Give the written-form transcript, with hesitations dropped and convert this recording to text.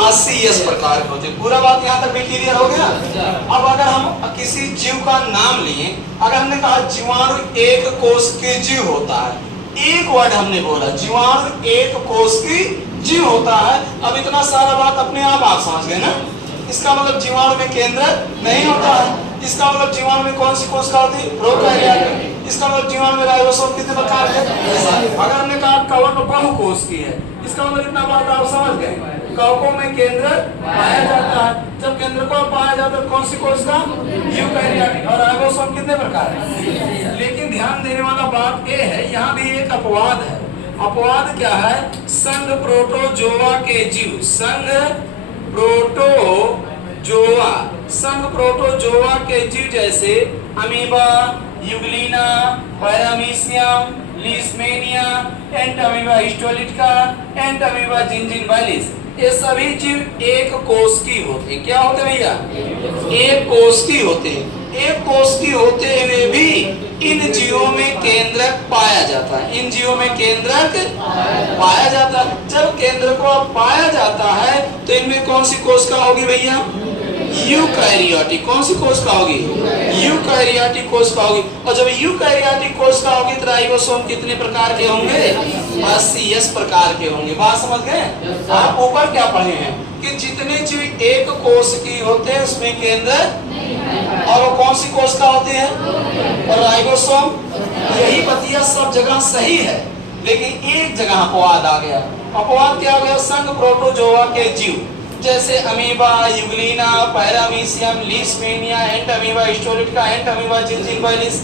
80 प्रकार के होते हैं। पूरा बात यहाँ तक भी क्लियर हो गया। अब अगर हम किसी जीव का नाम लिए, अगर हमने कहा जीवाणु एक कोष के जीव होता है, एक वर्ड हमने बोला जीवाणु एक कोष की जीव होता है। अब इतना सारा बात अपने आप समझ गए ना। इसका मतलब जीवाणु में केंद्रक नहीं होता है। इसका मतलब जीवाणु में कौन सी कोशिका होती है? प्रोकैरियोटिक। इसका मतलब जीवाणु में राइबोसोम कितने प्रकार के? अगर हमने कहा कवक बहुकोष की है, इसका मतलब इतना बात आप समझ गए। कवकों में केंद्रक पाया जाता है। जब केंद्रक पाया जाता है कौन सी कोशिका? यूकैरियोटिक। और राइबोसोम कितने प्रकार है? लेकिन ध्यान देने वाला बात यह है, यहाँ भी एक अपवाद है। अपवाद क्या है? संघ प्रोटोजोआ के जीव, संघ प्रोटोजोआ, संघ प्रोटोजोआ के जीव जैसे amoeba, euglena, paramecium, leishmania, entamoeba histolytica, entamoeba gingivalis, ये सभी जीव एक कोष की होते हैं। क्या होते भैया? एक कोष की होते हैं। एक कोष की होते हुए भी इन जीवों में केंद्रक पाया जाता है। इन जीवों में केंद्रक पाया जाता है। जब केंद्रक पाया जाता है तो इनमें कौन सी कोशिका होगी भैया? यूकैरियोटिक। कौन सी कोशिका होगी? यूकैरियोटिक कोशिका होगी। और जब यूकैरियोटिक कोशिका होगी तो राइबोसोम कितने प्रकार के होंगे? 80 प्रकार के होंगे। बात समझ गए? आप ऊपर क्या पढ़े हैं कि जितने जीव एक कोष की होते हैं उसमें केंद्रक, और वो कौन सी कोशिका होती है? और राइबोसोम। यही बतिया सब जगह सही है, लेकिन एक जगह अपवाद आ गया। अपवाद क्या हो गया? संघ प्रोटोजोआ के जीव जैसे amoeba, euglena, paramecium, leishmania, entamoeba histolytica, entamoeba जिंजिनवालिस।